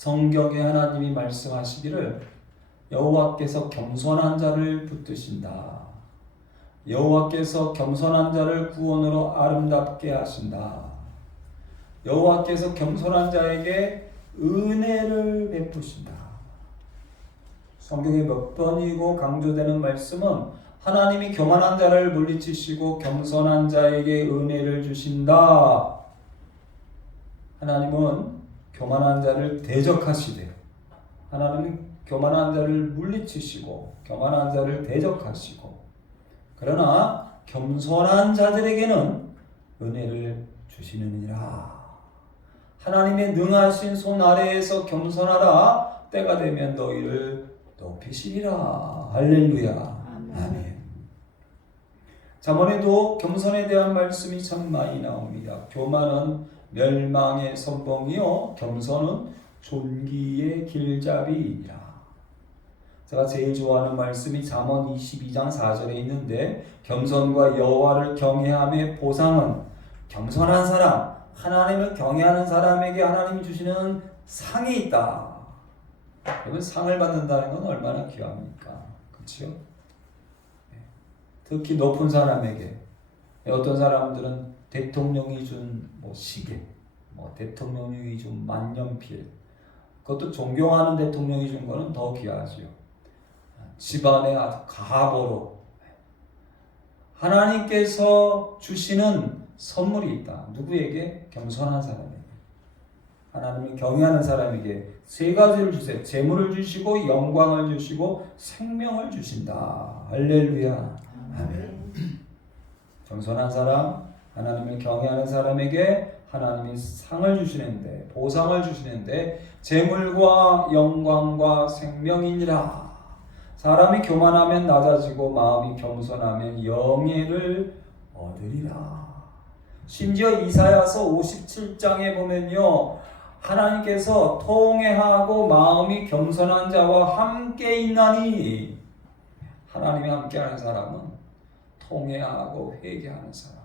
성경에 하나님이 말씀하시기를 여호와께서 겸손한 자를 붙드신다. 여호와께서 겸손한 자를 구원으로 아름답게 하신다. 여호와께서 겸손한 자에게 은혜를 베푸신다. 성경에 몇 번이고 강조되는 말씀은 하나님이 교만한 자를 물리치시고 겸손한 자에게 은혜를 주신다. 하나님은 교만한 자를 대적하시되 하나님은 교만한 자를 물리치시고 교만한 자를 대적하시고 그러나 겸손한 자들에게는 은혜를 주시느니라. 하나님의 능하신 손 아래에서 겸손하라. 때가 되면 너희를 높이시리라. 할렐루야. 아멘. 잠언에도 겸손에 대한 말씀이 참 많이 나옵니다. 교만은 멸망의 선봉이요 겸손은 존귀의 길잡이이니라. 제가 제일 좋아하는 말씀이 잠언 22장 4절에 있는데 겸손과 여호와를 경외함의 보상은 겸손한 사람, 하나님을 경외하는 사람에게 하나님이 주시는 상이 있다. 여러분 상을 받는다는 건 얼마나 귀합니까? 그렇죠? 특히 높은 사람에게 어떤 사람들은 대통령이 준 시계, 대통령이 준 만년필, 그것도 존경하는 대통령이 준 거는 더 귀하지요. 집안에 아주 가보로 하나님께서 주시는 선물이 있다. 누구에게? 겸손한 사람에게. 하나님을 경외하는 사람에게 세 가지를 주세요. 재물을 주시고 영광을 주시고 생명을 주신다. 할렐루야. 아멘. 겸손한 사람, 하나님을 경외하는 사람에게 하나님이 상을 주시는데, 보상을 주시는데 재물과 영광과 생명이니라. 사람이 교만하면 낮아지고 마음이 겸손하면 영예를 얻으리라. 심지어 이사야서 57장에 보면요, 하나님께서 통회하고 마음이 겸손한 자와 함께 있나니, 하나님이 함께하는 사람은 통회하고 회개하는 사람,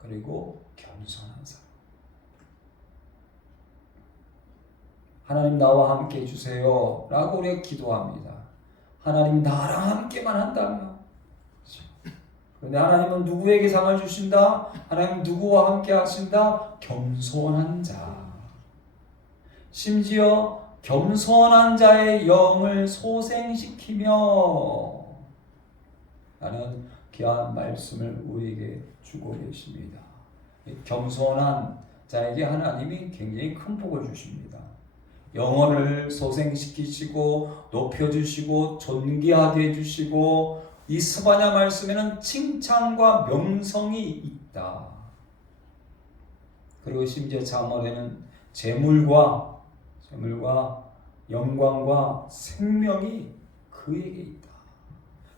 그리고 겸손한 사람. 하나님 나와 함께 해주세요 라고 우리가 기도합니다. 하나님 나랑 함께만 한다면. 그런데 하나님은 누구에게 상을 주신다? 하나님 누구와 함께 하신다? 겸손한 자. 심지어 겸손한 자의 영을 소생시키며 라는 귀한 말씀을 우리에게 주고 계십니다. 겸손한 자에게 하나님이 굉장히 큰 복을 주십니다. 영혼을 소생시키시고 높여주시고 존귀하게 해주시고, 이 스바냐 말씀에는 칭찬과 명성이 있다. 그리고 심지어 잠언에는 재물과 영광과 생명이 그에게 있다.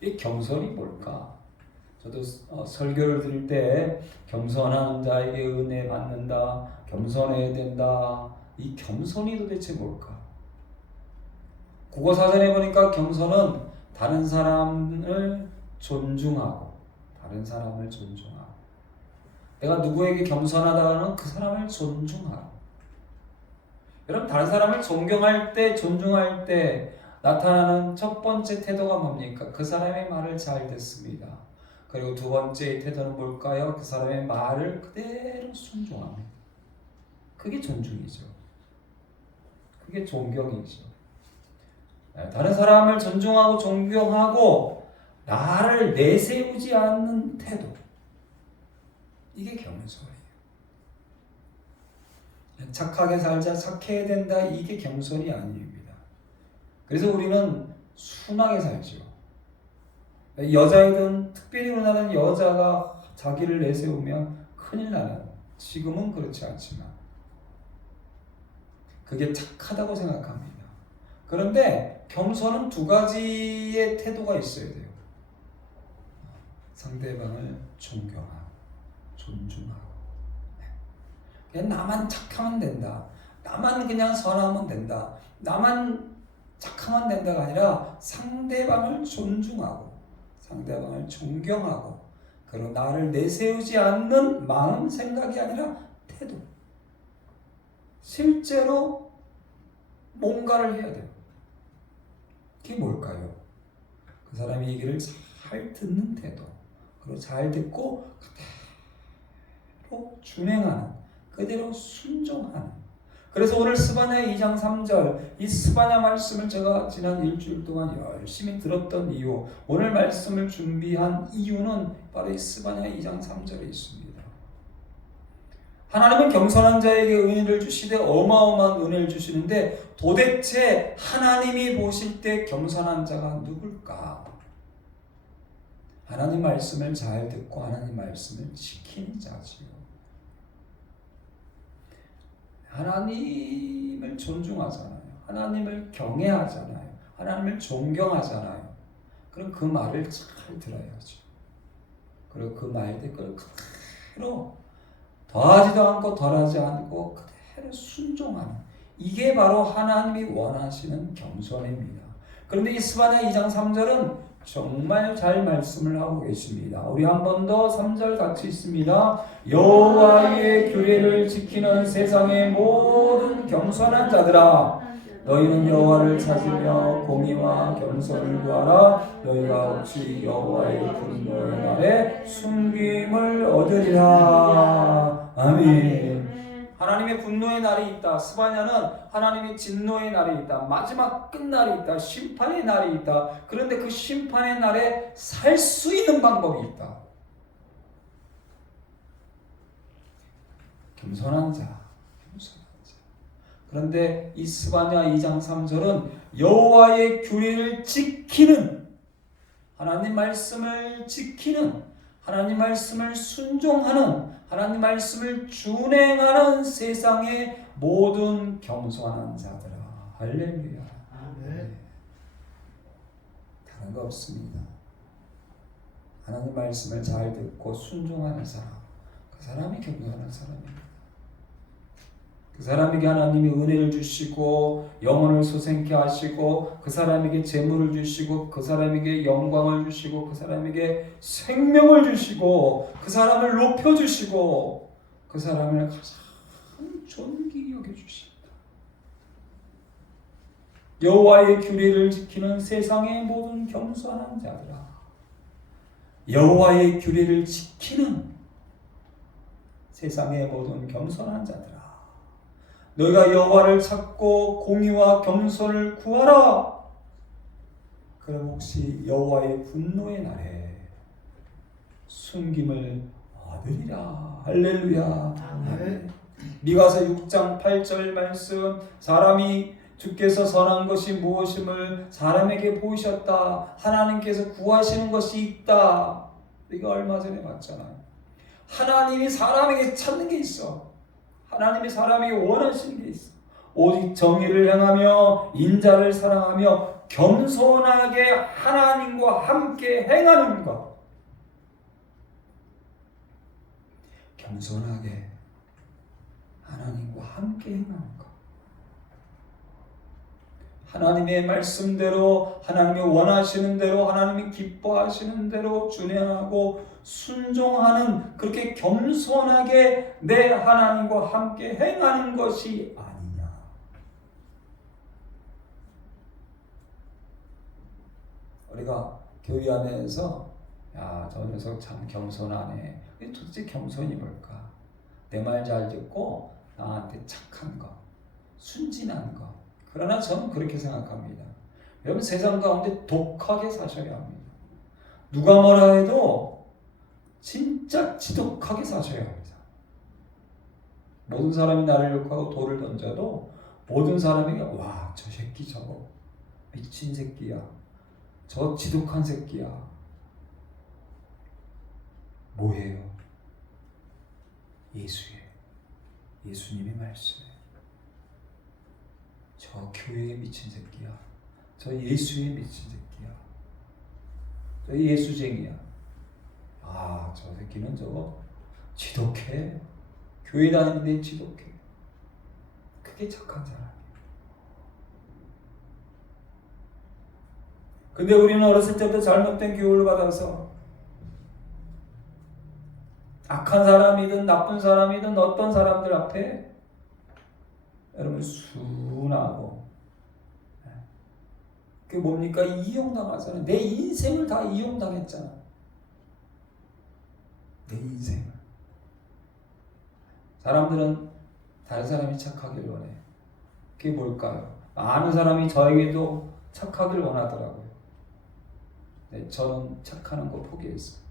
이 겸손이 뭘까? 저도 설교를 드릴 때 겸손한 자에게 은혜 받는다, 겸손해야 된다. 이 겸손이 도대체 뭘까? 국어사전에 보니까 겸손은 다른 사람을 존중하고, 내가 누구에게 겸손하다는 그 사람을 존중하고. 여러분, 다른 사람을 존경할 때, 존중할 때 나타나는 첫 번째 태도가 뭡니까? 그 사람의 말을 잘 듣습니다. 그리고 두 번째 태도는 뭘까요? 그 사람의 말을 그대로 순종합니다. 그게 존중이죠. 그게 존경이죠. 다른 사람을 존중하고 존경하고 나를 내세우지 않는 태도, 이게 겸손이에요. 착하게 살자, 착해야 된다, 이게 겸손이 아닙니다. 그래서 우리는 순하게 살죠. 여자이든 특별히 원하는 여자가 자기를 내세우면 큰일 나요. 지금은 그렇지 않지만 그게 착하다고 생각합니다. 그런데 겸손은 두 가지의 태도가 있어야 돼요. 상대방을 존경하고 존중하고. 그냥 나만 착하면 된다, 나만 그냥 선하면 된다, 나만 착하면 된다가 아니라 상대방을 존중하고 상대방을 존경하고, 그리고 나를 내세우지 않는 마음, 생각이 아니라 태도. 실제로 뭔가를 해야 돼요. 그게 뭘까요? 그 사람의 얘기를 잘 듣는 태도, 그리고 잘 듣고 그대로 준행하는, 그대로 순종하는. 그래서 오늘 스바냐 2장 3절, 이 스바냐 말씀을 제가 지난 일주일 동안 열심히 들었던 이유, 오늘 말씀을 준비한 이유는 바로 이 스바냐 2장 3절에 있습니다. 하나님은 겸손한 자에게 은혜를 주시되 어마어마한 은혜를 주시는데, 도대체 하나님이 보실 때 겸손한 자가 누굴까? 하나님 말씀을 잘 듣고 하나님 말씀을 지키는 자지요. 하나님을 존중하잖아요. 하나님을 경외하잖아요. 하나님을 존경하잖아요. 그럼 그 말을 잘 들어야죠. 그리고 그 말대로 그대로 더하지도 않고 덜하지 않고 그대로 순종하는, 이게 바로 하나님이 원하시는 겸손입니다. 그런데 이 스바냐 2장 3절은 정말 잘 말씀을 하고 계십니다. 우리 한 번 더 3절 같이 있습니다. 여호와의 규례를 지키는 세상의 모든 겸손한 자들아, 너희는 여호와를 찾으며 공의와 겸손을 구하라. 너희가 혹시 여호와의 분노의 날에 숨김을 얻으리라. 아멘. 하나님의 분노의 날이 있다. 스바냐는 하나님의 진노의 날이 있다. 마지막 끝날이 있다. 심판의 날이 있다. 그런데 그 심판의 날에 살 수 있는 방법이 있다. 겸손한 자, 겸손한 자. 그런데 이 스바냐 2장 3절은 여호와의 규례를 지키는, 하나님 말씀을 지키는, 하나님 말씀을 순종하는, 하나님 말씀을 준행하는 세상의 모든 겸손한 자들아. 할렐루야. 네. 다른 거 없습니다. 하나님 말씀을 잘 듣고 순종하는 사람, 그 사람이 겸손한 사람입니다. 그 사람에게 하나님이 은혜를 주시고 영혼을 소생케 하시고, 그 사람에게 재물을 주시고, 그 사람에게 영광을 주시고, 그 사람에게 생명을 주시고, 그 사람을 높여주시고, 그 사람을 가장 존귀히 여겨주신다. 여호와의 규례를 지키는 세상의 모든 겸손한 자들아, 여호와의 규례를 지키는 세상의 모든 겸손한 자들아, 너희가 여호와를 찾고 공의와 겸손을 구하라. 그럼 혹시 여호와의 분노의 날에 숨김을 얻으리라. 할렐루야. 아멘. 미가서 6장 8절 말씀, 사람이 주께서 선한 것이 무엇임을 사람에게 보이셨다. 하나님께서 구하시는 것이 있다. 이거 얼마 전에 봤잖아요. 하나님이 사람에게 찾는 게 있어. 하나님이 사람에게 원하시는 게 있어. 오직 정의를 행하며 인자를 사랑하며 겸손하게 하나님과 함께 행하는 것. 겸손하게 하나님과 함께 행하는 것. 하나님의 말씀대로, 하나님이 원하시는 대로, 하나님이 기뻐하시는 대로 준행하고 순종하는, 그렇게 겸손하게 내 하나님과 함께 행하는 것이 아니냐. 우리가 교회 안에서 야, 저 녀석 참 겸손하네. 도대체 겸손이 뭘까? 내 말 잘 듣고 나한테 착한 거, 순진한 거. 그러나 저는 그렇게 생각합니다. 여러분, 세상 가운데 독하게 사셔야 합니다. 누가 뭐라 해도 진짜 지독하게 사셔야 합니다. 모든 사람이 나를 욕하고 돌을 던져도 모든 사람이 와, 저 새끼 저거 미친 새끼야. 저 지독한 새끼야. 뭐예요? 예수님의 말씀이에요. 저 교회에 미친 새끼야. 저 예수에 미친 새끼야. 저 예수쟁이야. 아, 저 새끼는 저거 지독해. 교회 다니는데 지독해. 그게 착한 사람이에요. 근데 우리는 어렸을 때부터 잘못된 교육을 받아서 악한 사람이든 나쁜 사람이든 어떤 사람들 앞에 여러분 순하고 그게 뭡니까? 이용당하잖아. 내 인생을 다 이용당했잖아. 내 인생을. 사람들은 다른 사람이 착하길 원해. 그게 뭘까요? 많은 사람이 저에게도 착하길 원하더라고요. 네, 저는 착하는 거 포기했어요.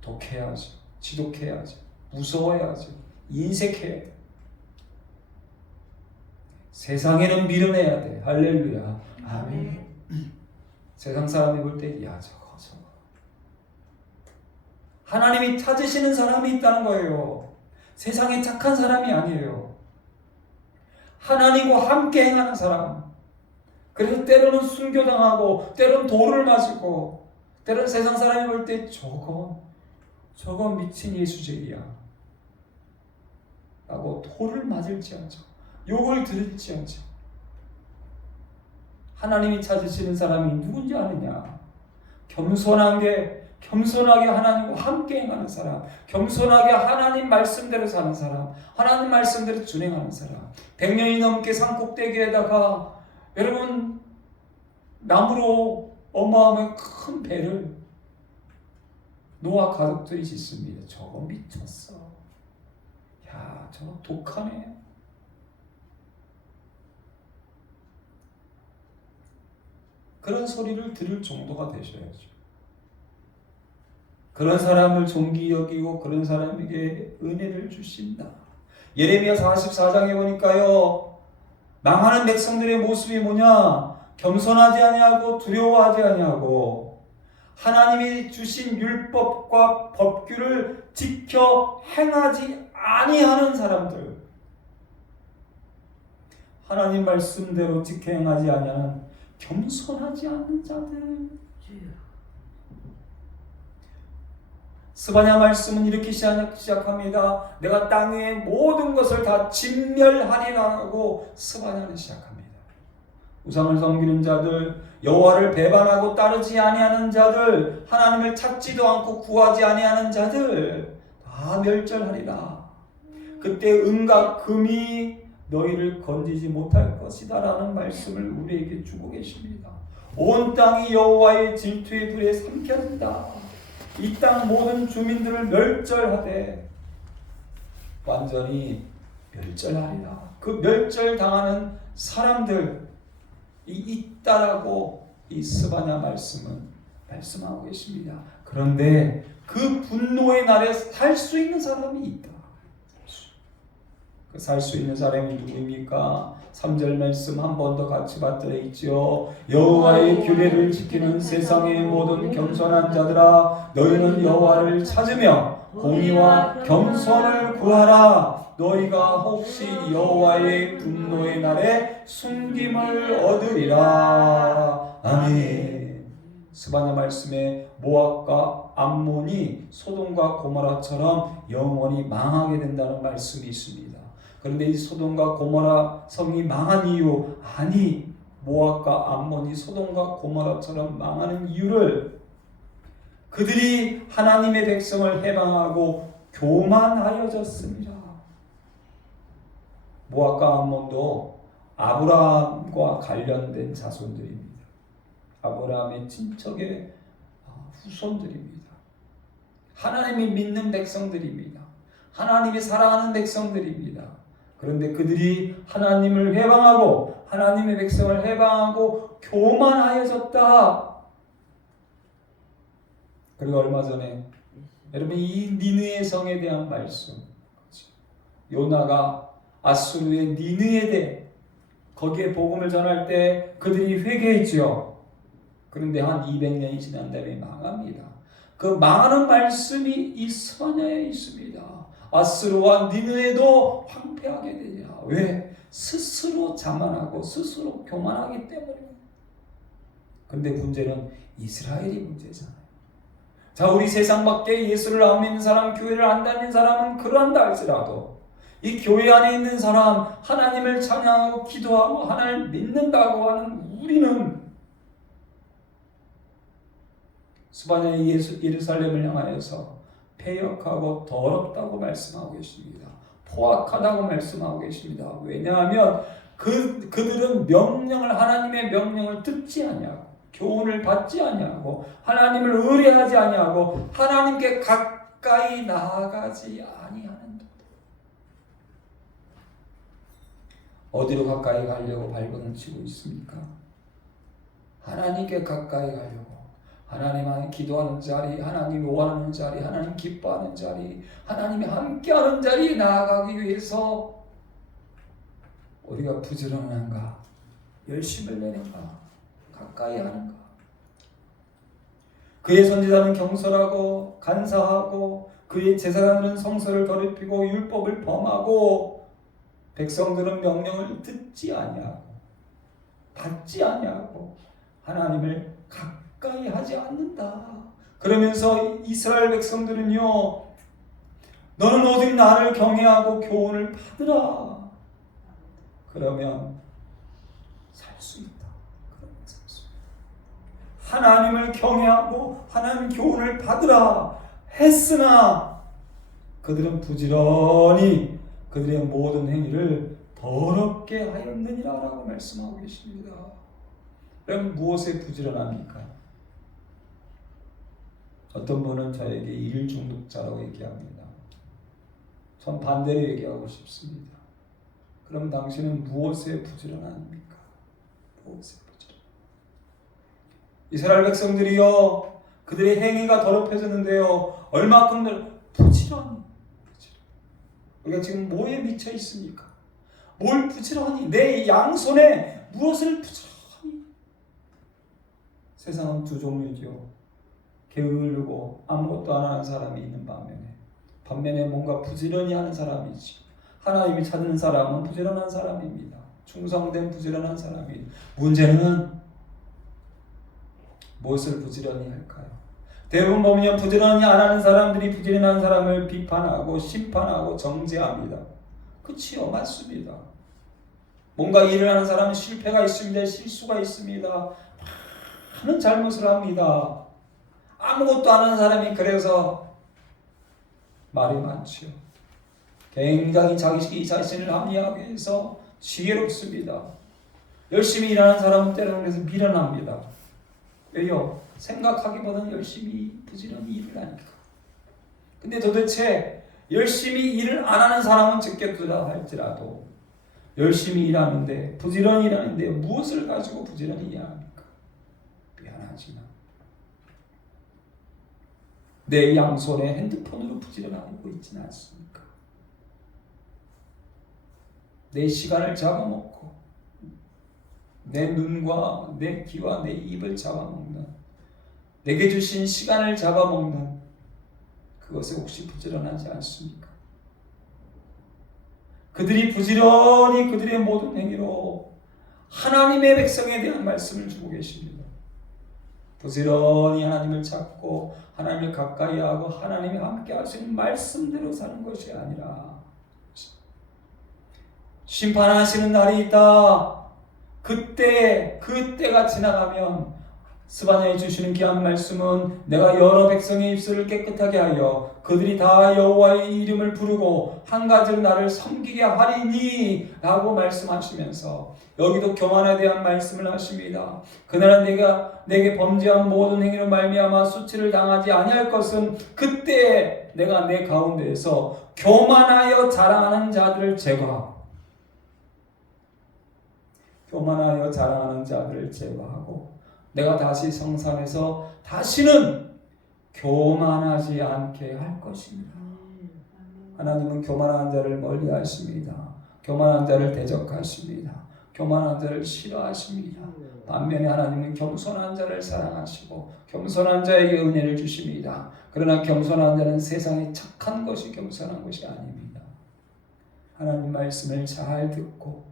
독해야지, 지독해야지, 무서워야지, 인색해야 돼. 세상에는 밀어내야 돼. 할렐루야. 아멘. 세상 사람이 볼 때, 야, 저거. 하나님이 찾으시는 사람이 있다는 거예요. 세상에 착한 사람이 아니에요. 하나님과 함께 행하는 사람. 그래서 때로는 순교당하고, 때로는 돌을 맞고, 때로는 세상 사람이 볼 때, 저거 미친 예수쟁이야. 라고 돌을 맞을지언정, 욕을 들을지언정. 하나님이 찾으시는 사람이 누군지 아느냐? 겸손하게 하나님과 함께 행하는 사람, 겸손하게 하나님 말씀대로 사는 사람, 하나님 말씀대로 준행하는 사람. 100년이 넘게 산꼭대기에다가 여러분 나무로 어마어마한 큰 배를 노아 가족들이 짓습니다. 저거 미쳤어. 야, 저거 독하네. 그런 소리를 들을 정도가 되셔야죠. 그런 사람을 존귀 여기고 그런 사람에게 은혜를 주신다. 예레미야 44장에 보니까요, 망하는 백성들의 모습이 뭐냐? 겸손하지 아니하고 두려워하지 아니하고 하나님이 주신 율법과 법규를 지켜 행하지 아니하는 사람들. 하나님 말씀대로 지켜 행하지 아니하는 겸손하지 않는 자들. 스바냐 말씀은 이렇게 시작합니다. 내가 땅 위의 모든 것을 다 진멸하리라고 스바냐는 시작합니다. 우상을 섬기는 자들, 여호와를 배반하고 따르지 아니하는 자들, 하나님을 찾지도 않고 구하지 아니하는 자들 다 멸절하리라. 그때 은과 금이 너희를 건지지 못할 것이다 라는 말씀을 우리에게 주고 계십니다. 온 땅이 여호와의 질투의 불에 삼켜진다. 이 땅 모든 주민들을 멸절하되 완전히 멸절하리라. 그 멸절당하는 사람들이 있다라고 이 스바냐 말씀은 말씀하고 계십니다. 그런데 그 분노의 날에 살 수 있는 사람이 있다. 살 수 있는 사람이 누구입니까? 3절 말씀 한 번 더 같이 받들어 있죠. 여호와의 규례를 지키는 세상의 모든 겸손한 자들아, 너희는 여호와를 찾으며 공의와 겸손을 구하라. 너희가 혹시 여호와의 분노의 날에 숨김을 얻으리라. 아멘. 스바냐 말씀에 모압과 암몬이 소돔과 고모라처럼 영원히 망하게 된다는 말씀이 있습니다. 그런데 이 소돔과 고모라 성이 망한 이유, 아니 모압과 암몬이 소돔과 고모라처럼 망하는 이유를 그들이 하나님의 백성을 해방하고 교만하여졌습니다. 모압과 암몬도 아브라함과 관련된 자손들입니다. 아브라함의 친척의 후손들입니다. 하나님이 믿는 백성들입니다. 하나님이 사랑하는 백성들입니다. 그런데 그들이 하나님을 해방하고 하나님의 백성을 해방하고 교만하여졌다. 그리고 얼마 전에 여러분 이 니느웨 성에 대한 말씀, 요나가 아수르의 니느웨에 대해 거기에 복음을 전할 때 그들이 회개했죠. 그런데 한 200년이 지난 다음에 망합니다. 그 망하는 말씀이 이 스바냐에 있습니다. 아수르와 니느웨도 황폐하게 되냐? 왜? 스스로 자만하고 스스로 교만하기 때문에. 근데 문제는 이스라엘이 문제잖아요. 자, 우리 세상 밖에 예수를 안 믿는 사람, 교회를 안 다니는 사람은 그러한다 할지라도 이 교회 안에 있는 사람, 하나님을 찬양하고 기도하고 하나님을 믿는다고 하는 우리는 스바냐의 예루살렘을 향하여서 패역하고 더럽다고 말씀하고 계십니다. 포악하다고 말씀하고 계십니다. 왜냐하면 그들은 하나님의 명령을 듣지 아니하고 교훈을 받지 아니하고 하나님을 의뢰하지 아니하고 하나님께 가까이 나아가지 아니하는 것. 어디로 가까이 가려고 발버둥 치고 있습니까? 하나님께 가까이 가려고. 하나님 안에 기도하는 자리, 하나님이 원하는 자리, 하나님 기뻐하는 자리, 하나님이 함께하는 자리에 나아가기 위해서 우리가 부지런한가, 열심을 내는가, 가까이 하는가. 그의 선지자는 경솔하고 간사하고 그의 제사장들은 성서를 더럽히고 율법을 범하고 백성들은 명령을 듣지 아니하고 받지 아니하고 하나님을 가까이 하지 않는다. 그러면서 이스라엘 백성들은요, 너는 오직 나를 경외하고 교훈을 받으라. 그러면 살 수 있다. 하나님을 경외하고 하나님 교훈을 받으라 했으나 그들은 부지런히 그들의 모든 행위를 더럽게 하였느니라 라고 말씀하고 계십니다. 그럼 무엇에 부지런합니까? 어떤 분은 저에게 일 중독자라고 얘기합니다. 전 반대로 얘기하고 싶습니다. 그럼 당신은 무엇에 부지런합니까? 무엇에 부지런? 이스라엘 백성들이요, 그들의 행위가 더럽혀졌는데요, 얼마큼 부지런히. 우리가 지금 뭐에 미쳐 있습니까? 뭘 부지런히, 내 양손에 무엇을 부지런히. 세상은 두 종류죠. 게으르고 아무것도 안 하는 사람이 있는 반면에 뭔가 부지런히 하는 사람이 있죠. 하나님이 찾는 사람은 부지런한 사람입니다. 충성된 부지런한 사람이. 문제는 무엇을 부지런히 할까요? 대부분 보면 부지런히 안 하는 사람들이 부지런한 사람을 비판하고 심판하고 정죄합니다. 그치요, 맞습니다. 뭔가 일을 하는 사람은 실패가 있습니다. 실수가 있습니다. 많은 잘못을 합니다. 아무것도 안 하는 사람이 그래서 말이 많죠. 굉장히 자기 자신을 합리화하기 위해서 지혜롭습니다. 열심히 일하는 사람은 때로는 그래서 미련합니다. 왜요? 생각하기보다는 열심히 부지런히 일을 하니까. 근데 도대체 열심히 일을 안 하는 사람은 적겠다 할지라도 열심히 일하는데 부지런히 일하는데 무엇을 가지고 부지런히 일해야 합니까? 미안하지만 내 양손에 핸드폰으로 부지런하고 있지는 않습니까? 내 시간을 잡아먹고 내 눈과 내 귀와 내 입을 잡아먹는, 내게 주신 시간을 잡아먹는 그것에 혹시 부지런하지 않습니까? 그들이 부지런히 그들의 모든 행위로 하나님의 백성에 대한 말씀을 주고 계십니다. 부지런히 하나님을 찾고 하나님을 가까이 하고 하나님이 함께 하시는 말씀대로 사는 것이 아니라 심판하시는 날이 있다. 그때가 지나가면 스바냐에 주시는 귀한 말씀은 내가 여러 백성의 입술을 깨끗하게 하여 그들이 다 여호와의 이름을 부르고 한 가지로 나를 섬기게 하리니 라고 말씀하시면서 여기도 교만에 대한 말씀을 하십니다. 그날은 내가 내게 범죄한 모든 행위로 말미암아 수치를 당하지 아니할 것은 그때 내가 내 가운데에서 교만하여 자랑하는 자들을 제거하고 교만하여 자랑하는 자들을 제거하고 내가 다시 성산에서 다시는 교만하지 않게 할 것입니다. 하나님은 교만한 자를 멀리 하십니다. 교만한 자를 대적하십니다. 교만한 자를 싫어하십니다. 반면에 하나님은 겸손한 자를 사랑하시고 겸손한 자에게 은혜를 주십니다. 그러나 겸손한 자는 세상에 착한 것이 겸손한 것이 아닙니다. 하나님 말씀을 잘 듣고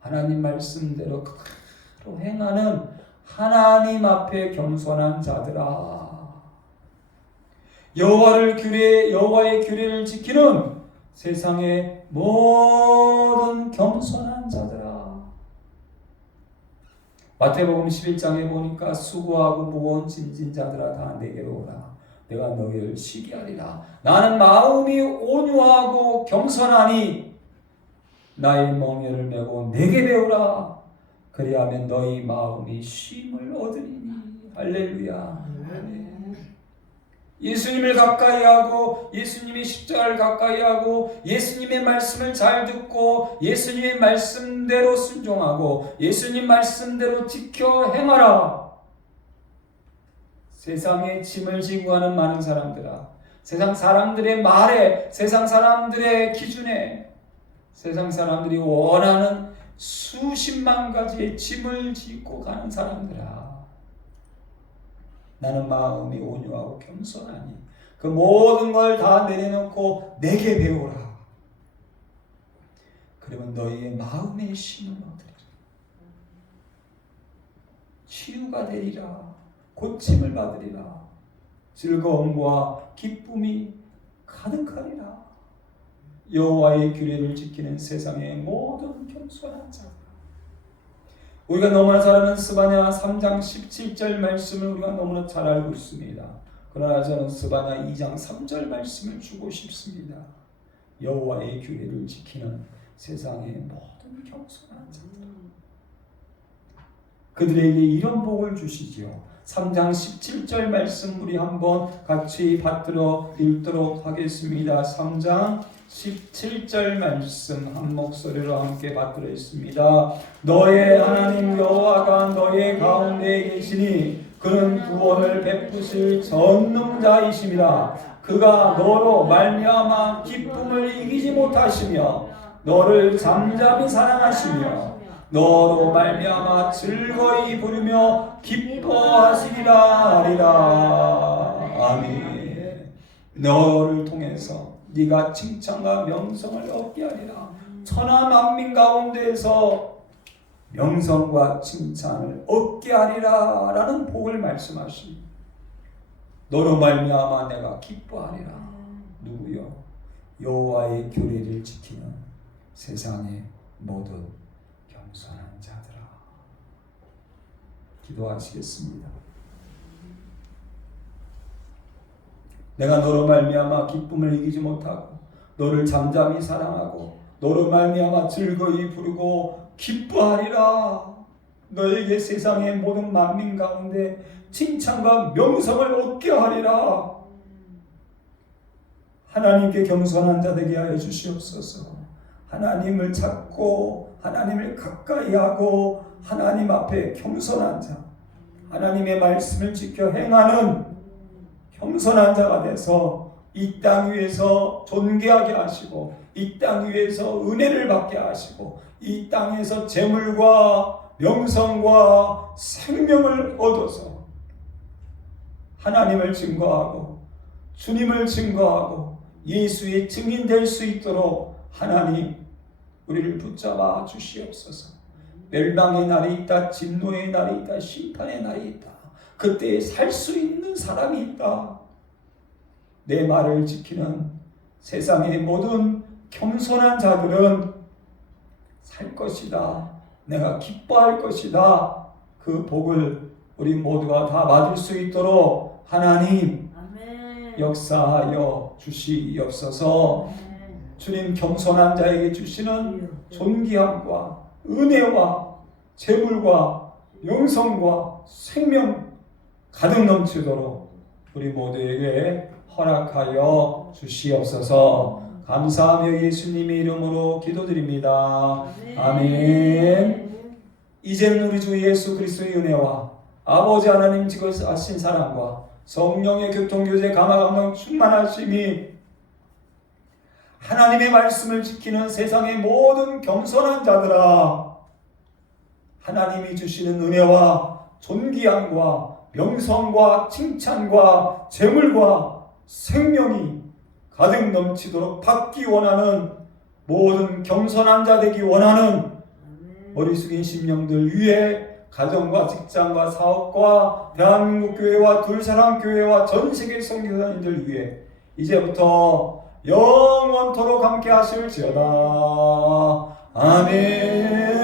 하나님 말씀대로 그대로 행하는 하나님 앞에 겸손한 자들아, 여호와의 규례를 지키는 세상의 모든 겸손한 자들아. 마태복음 11장에 보니까 수고하고 무거운 짐진 자들아 다 내게로 오라. 내가 너희를 쉬게 하리라. 나는 마음이 온유하고 겸손하니 나의 멍에를 메고 내게 배우라. 그리하면 너희 마음이 쉼을 얻으리니. 할렐루야. 예수님을 가까이 하고 예수님의 십자가를 가까이 하고 예수님의 말씀을 잘 듣고 예수님의 말씀대로 순종하고 예수님 말씀대로 지켜 행하라. 세상의 짐을 지고 가는 많은 사람들아, 세상 사람들의 말에, 세상 사람들의 기준에, 세상 사람들이 원하는 수십만 가지의 짐을 짓고 가는 사람들아, 나는 마음이 온유하고 겸손하니 그 모든 걸 다 내려놓고 내게 배우라. 그러면 너희의 마음의 쉼을 얻으리라. 치유가 되리라. 고침을 받으리라. 즐거움과 기쁨이 가득하리라. 여호와의 규례를 지키는 세상의 모든 겸손한 자. 우리가 너무나 잘 아는 스바냐 3장 17절 말씀을 우리가 너무나 잘 알고 있습니다. 그러나 저는 스바냐 2장 3절 말씀을 주고 싶습니다. 여호와의 규례를 지키는 세상의 모든 겸손한 자들, 그들에게 이런 복을 주시지요. 3장 17절 말씀 우리 한번 같이 받들어 읽도록 하겠습니다. 3장 17절 말씀 한 목소리로 함께 받들어 있습니다. 너의 하나님 여호와가 너의 가운데 계시니 그는 구원을 베푸실 전능자이심이라. 그가 너로 말미암아 기쁨을 이기지 못하시며 너를 잠잠히 사랑하시며 너로 말미암아 즐거이 부르며 기뻐하시리라 하리라. 아멘. 너를 통해서 네가 칭찬과 명성을 얻게 하리라. 천하 만민 가운데에서 명성과 칭찬을 얻게 하리라 라는 복을 말씀하십니다. 너로 말미암아 내가 기뻐하리라. 누구요? 여호와의 규례를 지키는 세상의 모든 겸손한 자들아. 기도하시겠습니다. 내가 너로 말미암아 기쁨을 이기지 못하고 너를 잠잠히 사랑하고 너로 말미암아 즐거이 부르고 기뻐하리라. 너에게 세상의 모든 만민 가운데 칭찬과 명성을 얻게 하리라. 하나님께 겸손한 자 되게 하여 주시옵소서. 하나님을 찾고 하나님을 가까이 하고 하나님 앞에 겸손한 자, 하나님의 말씀을 지켜 행하는 겸손한 자가 돼서 이 땅 위에서 존귀하게 하시고 이 땅 위에서 은혜를 받게 하시고 이 땅에서 재물과 명성과 생명을 얻어서 하나님을 증거하고 주님을 증거하고 예수의 증인 될 수 있도록 하나님 우리를 붙잡아 주시옵소서. 멸망의 날이 있다. 진노의 날이 있다. 심판의 날이 있다. 그때 살 수 있는 사람이 있다. 내 말을 지키는 세상의 모든 겸손한 자들은 살 것이다. 내가 기뻐할 것이다. 그 복을 우리 모두가 다 받을 수 있도록 하나님 역사하여 주시옵소서. 주님 겸손한 자에게 주시는 존귀함과 은혜와 재물과 영성과 생명 가득 넘치도록 우리 모두에게 허락하여 주시옵소서. 감사하며 예수님의 이름으로 기도드립니다. 아멘. 이제는 우리 주 예수 그리스도의 은혜와 아버지 하나님 지극하신 사랑과 성령의 교통교제 감화감동 충만하심이 하나님의 말씀을 지키는 세상의 모든 겸손한 자들아, 하나님이 주시는 은혜와 존귀함과 명성과 칭찬과 재물과 생명이 가득 넘치도록 받기 원하는 모든 겸손한 자 되기 원하는 머리 숙인 심령들 위해 가정과 직장과 사업과 대한민국 교회와 둘사랑교회와 전세계 선교사님들 위해 이제부터 영원토록 함께 하실지어다. 아멘.